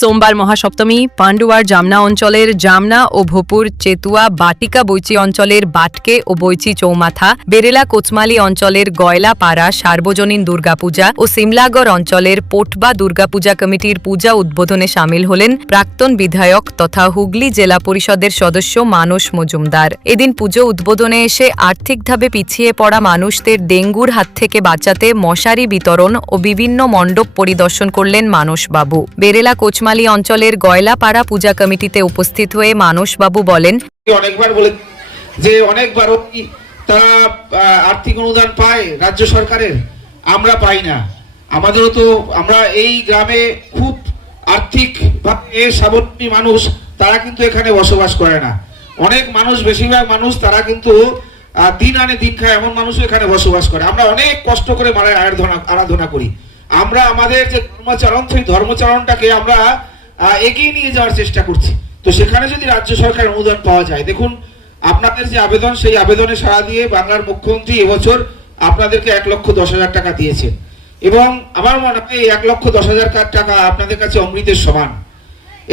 সোমবার মহাসপ্তমী পান্ডুয়ার জামনা অঞ্চলের জামনা ও ভোপুর চেতুয়া বাটিকা বৈচি অঞ্চলের বাটকে ও বৈচি চৌমাথা বেরেলা কোচমালি অঞ্চলের গয়লাপাড়া সার্বজনীন দুর্গাপূজা ও সিমলাগড় অঞ্চলের পোটবা দুর্গাপূজা কমিটির পূজা উদ্বোধনে সামিল হলেন প্রাক্তন বিধায়ক তথা হুগলি জেলা পরিষদের সদস্য মানস মজুমদার। এদিন পুজো উদ্বোধনে এসে আর্থিকভাবে পিছিয়ে পড়া মানুষদের ডেঙ্গুর হাত থেকে বাঁচাতে মশারি বিতরণ ও বিভিন্ন মণ্ডপ পরিদর্শন করলেন মানসবাবু। বেরেলা কোচমালি অঞ্চলের গয়লাপাড়া পূজা কমিটিতে উপস্থিত হয়ে মানসবাবু বলেন, অনেকবার বলে যে অনেকবার তারা আর্থিক অনুদান পায় রাজ্য সরকারের, আমরা পাই না। আমাদেরও তো আমরা এই গ্রামে খুব আর্থিক স্বাবলম্বী মানুষ, তারা কিন্তু এখানে বসবাস করে না। অনেক মানুষ, বেশিরভাগ মানুষ তারা কিন্তু দিন আনে দিন খায় এমন মানুষও এখানে বসবাস করে। আমরা অনেক কষ্ট করে মায়ের আরাধনা করি। আমরা আমাদের যে ধর্মচারণ, সেই ধর্মচারণটাকে আমরা এগিয়ে নিয়ে যাওয়ার চেষ্টা করছি। তো সেখানে যদি রাজ্য সরকারের অনুদান পাওয়া যায়, দেখুন আপনাদের যে আবেদন, সেই আবেদনে সাড়া দিয়ে বাংলার মুখ্যমন্ত্রী এবছর আপনাদেরকে 1,10,000 টাকা দিয়েছেন এবং আমার মনে হয় এই 1,10,000 টাকা আপনাদের কাছে অমৃতের সমান।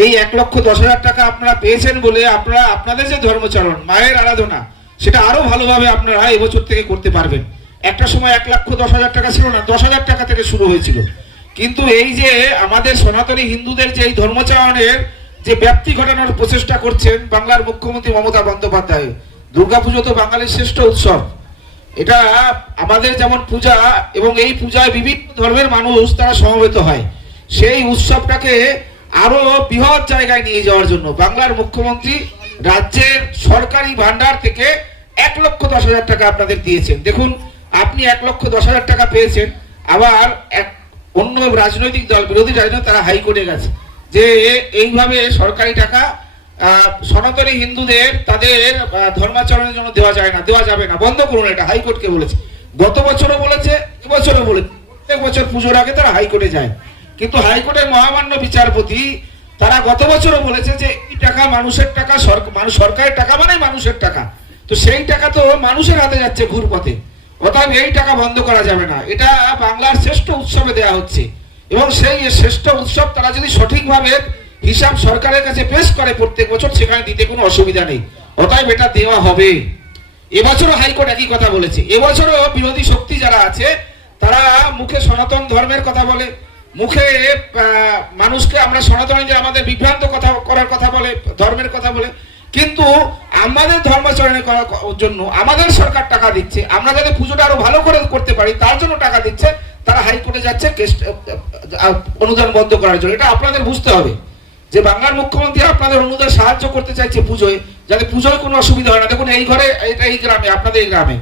এই 1,10,000 টাকা আপনারা পেয়েছেন বলে আপনারা আপনাদের যে ধর্মচারণ, মায়ের আরাধনা, সেটা আরো ভালোভাবে আপনারা এবছর থেকে করতে পারবেন। একটা সময় 1,10,000 টাকা ছিল না, 10,000 টাকা থেকে শুরু হয়েছিল। কিন্তু এই যে আমাদের সনাতনী হিন্দুদের যে এই ধর্মচারণের যে ব্যাপ্তি ঘটানোর প্রচেষ্টা করছেন বাংলার মুখ্যমন্ত্রী মমতা বন্দ্যোপাধ্যায়, দুর্গাপুজো তো বাঙালির শ্রেষ্ঠ উৎসব। এটা আমাদের যেমন পূজা, এবং এই পূজায় বিভিন্ন ধর্মের মানুষ তারা সমবেত হয়। সেই উৎসবটাকে আরো বৃহৎ জায়গায় নিয়ে যাওয়ার জন্য বাংলার মুখ্যমন্ত্রী রাজ্যের সরকারি ভান্ডার থেকে 1,10,000 টাকা আপনাদের দিয়েছেন। দেখুন, আপনি 1,10,000 টাকা পেয়েছেন, আবার অন্য রাজনৈতিক দল, বিরোধী রাজনৈতিক, তারা হাইকোর্টে গেছে যে এইভাবে সরকারি টাকা সনাতনী হিন্দুদের তাদের ধর্মাচরণের জন্য দেওয়া যায় না, দেওয়া যাবে না, বন্ধ করুন। এটা হাইকোর্টকে বলেছে, গত বছরও বলেছে, এবছরও বলেছে। প্রত্যেক বছর পুজোর আগে তারা হাইকোর্টে যায়, কিন্তু হাইকোর্টের মহামান্য বিচারপতি তারা গত বছরও বলেছে যে এই টাকা মানুষের টাকা, সরকারের টাকা মানে মানুষের টাকা। তো সেই টাকা তো মানুষের হাতে যাচ্ছে ঘুরপথে, অতএব এই টাকা বন্ধ করা যাবে না। এটা বাংলার শ্রেষ্ঠ উৎসবে দেয়া হচ্ছে এবং সেই শ্রেষ্ঠ উৎসব তারা যদি সঠিকভাবে হিসাব সরকারের কাছে পেশ করে প্রত্যেক বছর, সেখানে দিতে কোনো অসুবিধা নেই। অতএব এটা দেওয়া হবে। এবছরও হাইকোর্ট একই কথা বলেছে। এবছরও বিরোধী শক্তি যারা আছে তারা মুখে সনাতন ধর্মের কথা বলে, মুখে মানুষকে আমরা সনাতনীদের আমাদের বিভ্রান্ত কথা করার কথা বলে, ধর্মের কথা বলে, কিন্তু আমাদের ধর্মাচরণের জন্য আমাদের সরকার টাকা দিচ্ছে, আমরা যাতে পুজোটা আরো ভালো করে করতে পারি তার জন্য টাকা দিচ্ছে। তারা হাইকোর্টে যাচ্ছে অনুদান বন্ধ করার জন্য। এটা আপনাদের বুঝতে হবে যে বাংলার মুখ্যমন্ত্রী আপনাদের অনুদান সাহায্য করতে চাইছে পুজোয়, যাতে পুজোয় কোনো অসুবিধা হয় না। দেখুন, এই ঘরে, এটা এই গ্রামে, আপনাদের এই গ্রামে,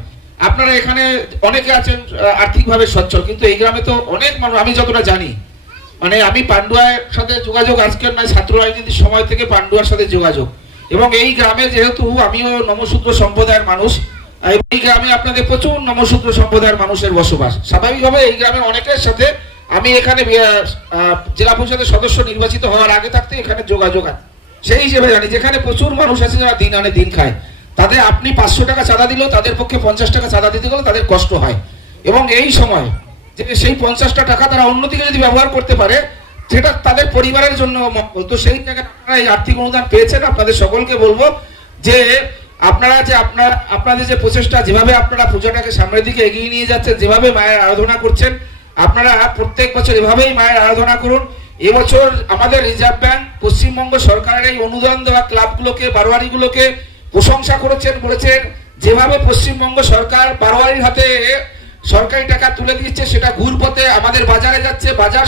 আপনারা এখানে অনেকে আছেন আর্থিকভাবে সচ্ছল, কিন্তু এই গ্রামে তো অনেক মানুষ, আমি যতটা জানি, মানে আমি পান্ডুয়ার সাথে যোগাযোগ আজকের নয়, ছাত্র রাজনীতির সময় থেকে পান্ডুয়ার সাথে যোগাযোগ, এবং এই গ্রামে যেহেতু আমিও নমশূদ্র সম্প্রদায়ের মানুষ, এই গ্রামে আপনাদের প্রচুর নমশূদ্র সম্প্রদায়ের মানুষের বসবাস। স্বাভাবিকভাবে এই গ্রামের অনেকের সাথে আমি এখানে জেলা পরিষদের সদস্য নির্বাচিত হওয়ার আগে থাকতে এখানে যোগাযোগ আছে, সেই হিসেবে জানি যেখানে প্রচুর মানুষ আছে যারা দিন আনে দিন খায়। তাদের আপনি 500 টাকা চাঁদা দিলেও তাদের পক্ষে 50 টাকা চাঁদা দিতে গেলে তাদের কষ্ট হয়, এবং এই সময় যে সেই 50টা টাকা তারা অন্যদিকে যদি ব্যবহার করতে পারে, সেটা তাদের পরিবারের জন্য মঙ্গল। তো সেই জায়গায় আপনারা এই আর্থিক অনুদান পেয়েছেন। আপনাদের সকলকে বলবো যে আপনারা যে আপনাদের যে প্রচেষ্টা, যেভাবে আপনারা পূজাটাকে সামনের দিকে এগিয়ে নিয়ে যাচ্ছেন, যেভাবে মায়ের আরাধনা করছেন, আপনারা প্রত্যেক বছর এভাবেই মায়ের আরাধনা করুন। এবছর আমাদের রিজার্ভ ব্যাংক পশ্চিমবঙ্গ সরকারের এই অনুদান দেওয়া ক্লাবগুলোকে, বারোয়ারিগুলোকে প্রশংসা করেছেন, বলেছেন যেভাবে পশ্চিমবঙ্গ সরকার বারোয়ারির হাতে সরকারি টাকা তুলে দিচ্ছে, সেটা ঘুরপথে আমাদের বাজারে যাচ্ছে, বাজার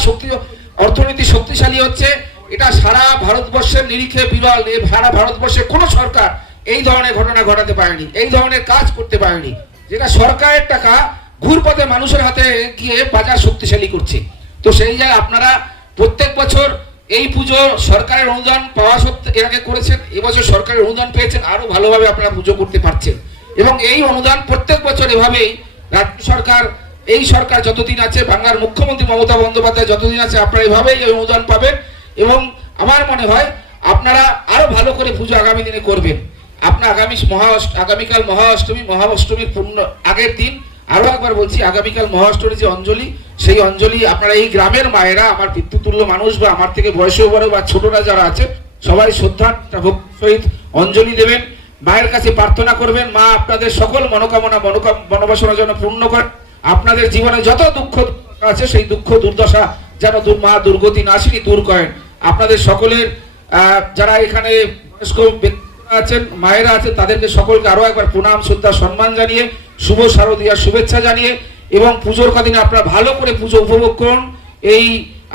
অর্থনীতি শক্তিশালী হচ্ছে। এটা সারা ভারতবর্ষের নিরিখে বিরল। সারা ভারতবর্ষে কোনো সরকার এই ধরনের ঘটনা ঘটাতে পারেনি, এই ধরনের কাজ করতে পারেনি, যেটা সরকারের টাকা ঘুরপথে মানুষের হাতে গিয়ে বাজার শক্তিশালী করছে। তো সেই জায়গায় আপনারা প্রত্যেক বছর এই পুজো সরকারের অনুদান পাওয়া সত্ত্বে এর আগে করেছেন, এবছর সরকারের অনুদান পেয়েছেন, আরো ভালোভাবে আপনারা পুজো করতে পারছেন। এবং এই অনুদান প্রত্যেক বছর এভাবেই রাজ্য সরকার, এই সরকার যতদিন আছে, বাংলার মুখ্যমন্ত্রী মমতা বন্দ্যোপাধ্যায় যতদিন আছে, আপনারা এভাবেই এই অনুদান পাবেন। এবং আমার মনে হয় আপনারা আরো ভালো করে পুজো আগামী দিনে করবেন। আপনার আগামীকাল মহাঅষ্টমীর পূর্ণ আগের দিন আরো একবার বলছি, আগামীকাল মহাষ্টমীর যে অঞ্জলি, সেই অঞ্জলি আপনারা এই গ্রামের মায়েরা, আমার পিতৃতুল্য মানুষ বা আমার থেকে বয়সেও বড় বা ছোটরা যারা আছে, সবাই শ্রদ্ধা সহিত অঞ্জলি দেবেন, মায়ের কাছে প্রার্থনা করবেন, মা আপনাদের সকল মনোবাসনা যেন পূর্ণ করেন, আপনাদের জীবনে যত দুঃখ আছে সেই দুঃখ দুর্দশা যেন মা দুর্গতি নাশিনী দূর করেন। আপনাদের সকলের যারা এখানে বয়স্ক ব্যক্তিরা আছেন, মায়েরা আছেন, তাদেরকে সকলকে আরো একবার প্রণাম শ্রদ্ধা সম্মান জানিয়ে, শুভ শারদীয়ার শুভেচ্ছা জানিয়ে, এবং পুজোর কদিন আপনারা ভালো করে পুজো উপভোগ করুন, এই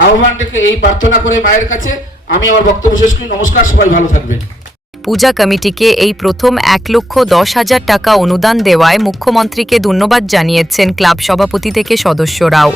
আহ্বানটাকে এই প্রার্থনা করে মায়ের কাছে আমি আমার বক্তব্য শেষ করি। নমস্কার, সবাই ভালো থাকবেন। পূজা কমিটিকে এই প্রথম 1,10,000 টাকা অনুদান দেওয়ায় মুখ্যমন্ত্রীকে ধন্যবাদ জানিয়েছেন ক্লাব সভাপতি থেকে সদস্যরাও।